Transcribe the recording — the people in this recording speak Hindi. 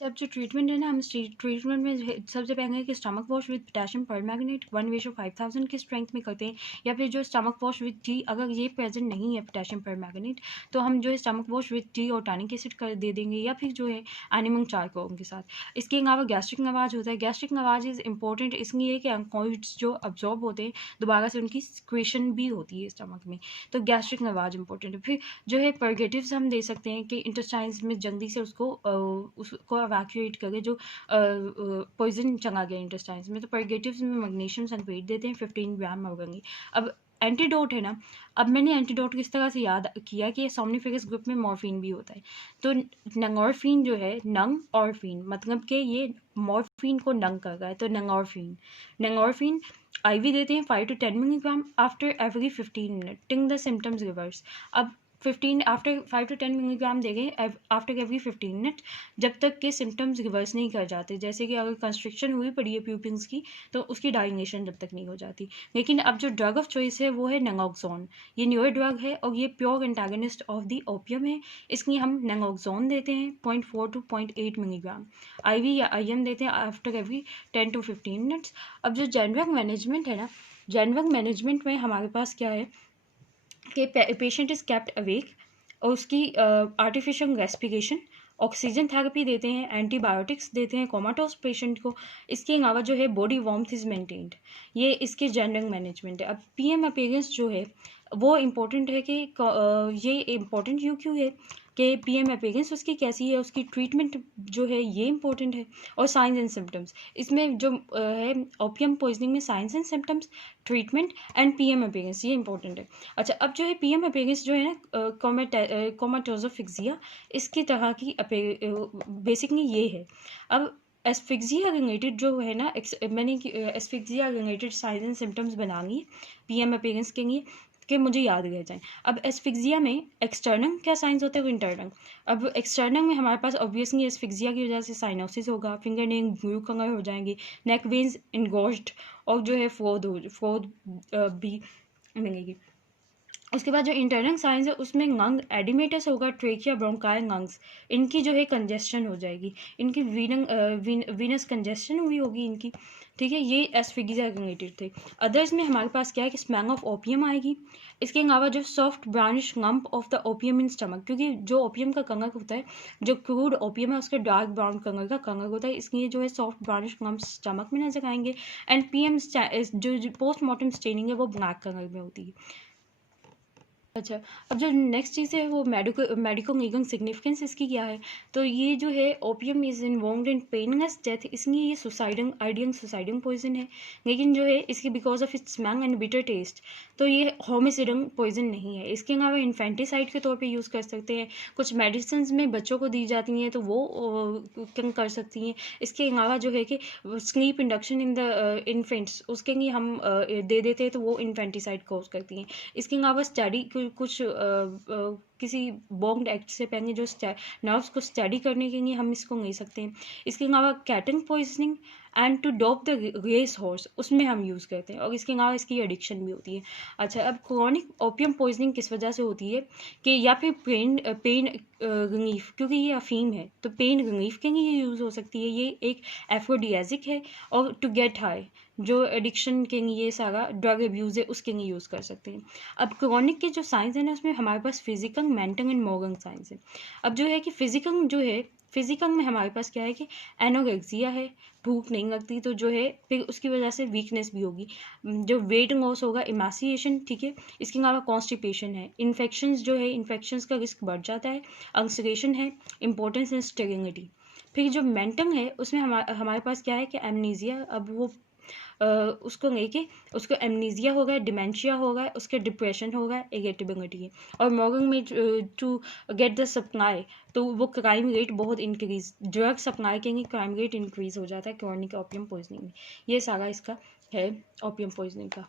जब जो ट्रीटमेंट है ना, हम ट्रीटमेंट में सबसे पहले कि stomach wash with potassium permanganate 1:5000 की स्ट्रेंथ में करते हैं, या फिर जो स्टमक वॉश विद टी, अगर ये प्रेजेंट नहीं है पोटेशियम परमैंगनेट, तो हम जो है स्टमक वॉश विद टी और टॉनिक एसिड कर दे देंगे, या फिर जो है एनिमंग चारकोल के साथ। इसके अलावा गैस्ट्रिक नवाज होता है। गैस्ट्रिक नवाज इज़ इंपॉर्टेंट इसलिए कि ऑन्कोइड्स जो अब्जॉर्ब होते हैं दोबारा से उनकी सिक्रेशन भी होती है स्टमक में, तो गैस्ट्रिक नवाज इंपॉर्टेंट है। फिर जो है परगेटिव्स हम दे सकते हैं कि इंटेस्टाइन्स में जल्दी से उसको एवैक्यूएट करे जो पॉइजन चला गया इंटेस्टाइन्स में, तो परगेटिव्स में मैग्नीशियम सल्फेट देते हैं 15 ग्राम होंगे। अब एंटीडोट है ना, अब मैंने एंटीडोट किस तरह से याद किया कि सोमनिफेरस ग्रुप में मॉर्फिन भी होता है, तो नंगोरफिन जो है, नंग ऑर्फिन मतलब कि ये मॉर्फिन को नंग कर रहा है, तो नंगोरफिन IV देते हैं 5 to 10 milligram after every 15 minute टिंग द सिम्टम्स रिवर्स। अब 15 आफ्टर 5 to 10 मिलीग्राम देंगे आफ्टर एवरी 15 मिनट, जब तक के सिम्टम्स रिवर्स नहीं कर जाते। जैसे कि अगर कंस्ट्रिक्शन हुई पड़ी है प्यूपिल्स की, तो उसकी डायलेशन जब तक नहीं हो जाती। लेकिन अब जो ड्रग ऑफ चॉइस है वो है नैंगोक्सोन। ये न्यूअर ड्रग है और ये pure antagonist of the opium है, इसलिए हम नैंगोक्सोन देते हैं 0.4 to 0.8 मिलीग्राम। IV या IM देते हैं आफ्टर एवरी 10 to 15 मिनट्स। अब जो जेनरिक मैनेजमेंट है ना, जेनरिक मैनेजमेंट में हमारे पास क्या है कि पेशेंट इज़ केप्ट अवेक, और उसकी आर्टिफिशियल रेस्पिरेशन, ऑक्सीजन थेरेपी देते हैं, एंटीबायोटिक्स देते हैं कोमाटोस पेशेंट को। इसके अलावा जो है बॉडी वार्मथ इज़ मेंटेन्ड, ये इसके जनरल मैनेजमेंट है। अब PM अपीयरेंस जो है वो इम्पोर्टेंट है कि ये इम्पोर्टेंट क्यों है कि PM अपीयरेंस उसकी कैसी है, उसकी ट्रीटमेंट जो है ये इम्पोर्टेंट है, और साइंस एंड सिम्टम्स इसमें जो है ओपियम पॉइजनिंग में science and symptoms, treatment and PM appearance ये इंपॉर्टेंट है। अच्छा, अब जो है PM अपीयरेंस जो है ना कोमाटोजोफिक्सिया, इसकी तरह की बेसिकली ये है। अब एस्फिक्सिया रिलेटेड जो है ना, मैंने asphyxia related science and symptoms बना लिए PM अपीयरेंस के लिए कि मुझे याद रह जाए। अब एस्फिक्सिया में एक्सटर्नल क्या साइंस होते हैं, वो इंटरनल। अब एक्सटर्नल में हमारे पास ऑब्वियसली एस्फिक्सिया की वजह से साइनोसिस होगा, फिंगर नेल ब्लू कलर हो जाएंगे, नेक वेन्स इनगोज्ड, और जो है फ्रोद भी मिलेगी। उसके बाद जो इंटरनल साइंस है उसमें लंग एडिमेटस होगा, ट्रेकिया ब्रोंकाई लंग्स, इनकी जो है कंजेस्शन हो जाएगी, इनकी वीनस कंजेस्शन हुई होगी इनकी, ठीक है। ये एस्फिक्सिया रिलेटेड थे। अदर्स में हमारे पास क्या है कि स्मेल ऑफ ओपियम आएगी। इसके अलावा जो soft brownish lump of the opium in stomach, क्योंकि जो ओपियम का कलर होता है, जो क्रूड ओपियम है उसके डार्क ब्राउन कलर का कलर होता है, इसलिए जो है सॉफ्ट ब्राउनिश लंप स्टमक में नजर आएंगे। एंड PM जो पोस्टमार्टम स्टेनिंग है वो ब्लैक कलर में होती है। अच्छा, अब जो नेक्स्ट चीज़ है वो मेडिको लीगल सिग्निफिकेंस इसकी क्या है, तो ये जो है opium is involve in painless death, इसलिए ये सुसाइडल पॉइजन है। लेकिन जो है इसकी because of its smell and bitter taste, तो ये होमिसाइडल पॉइजन नहीं है। इसके अलावा इन्फेंटिसाइड के तौर पे यूज़ कर सकते हैं, कुछ मेडिसिन में बच्चों को दी जाती हैं तो वो कर सकती हैं। इसके अलावा जो है कि sleep induction in the infants, उसके लिए हम दे देते हैं तो वो इन्फेंटिसाइड कॉज करती हैं। इसके अलावा स्टडी कुछ किसी बॉन्ड एक्ट से पहले जो नर्व्स को स्टडी करने के लिए हम इसको ले सकते हैं। इसके अलावा cattle poisoning and to dope the race horse, उसमें हम यूज़ करते हैं, और इसके अलावा इसकी एडिक्शन भी होती है। अच्छा, अब क्रोनिक ओपियम पॉइजनिंग किस वजह से होती है कि या फिर पेन रिलीफ, क्योंकि ये अफीम है तो पेन रिलीफ के लिए यूज़ हो सकती है। ये एक एफ्रोडियाजिक है, और टू गेट हाई जो एडिक्शन के लिए सारा ड्रग अब्यूज़ है उसके लिए यूज़ कर सकते हैं। अब क्रोनिक के जो साइंस है ना उसमें हमारे पास physical, mental and moral science है। अब जो है कि फिजिकल में हमारे पास क्या है कि एनोरेक्सिया है, भूख नहीं लगती, तो जो है फिर उसकी वजह से वीकनेस भी होगी, जो वेट लॉस होगा, इमासिएशन, ठीक है। इसके अलावा कॉन्स्टिपेशन है, इन्फेक्शंस जो है इन्फेक्शंस का रिस्क बढ़ जाता है, अल्सरेशन है, इंपॉर्टेंस एंड स्टेरिलिटी। फिर जो मेंटल है उसमें हमारे पास क्या है कि एमनीजिया, अब वो उसको लेके उसको एमनीजिया होगा, डिमेंशिया होगा, उसके डिप्रेशन होगा, इरिटेबिलिटी है। और मॉर्गन में टू गेट द सप्लाई, तो वो क्राइम रेट बहुत इंक्रीज, ड्रग सप्लाई के लिए क्राइम रेट इंक्रीज हो जाता है क्रॉनिक ओपियम पॉइजनिंग में। ये सारा इसका है ओपियम पॉइजनिंग का।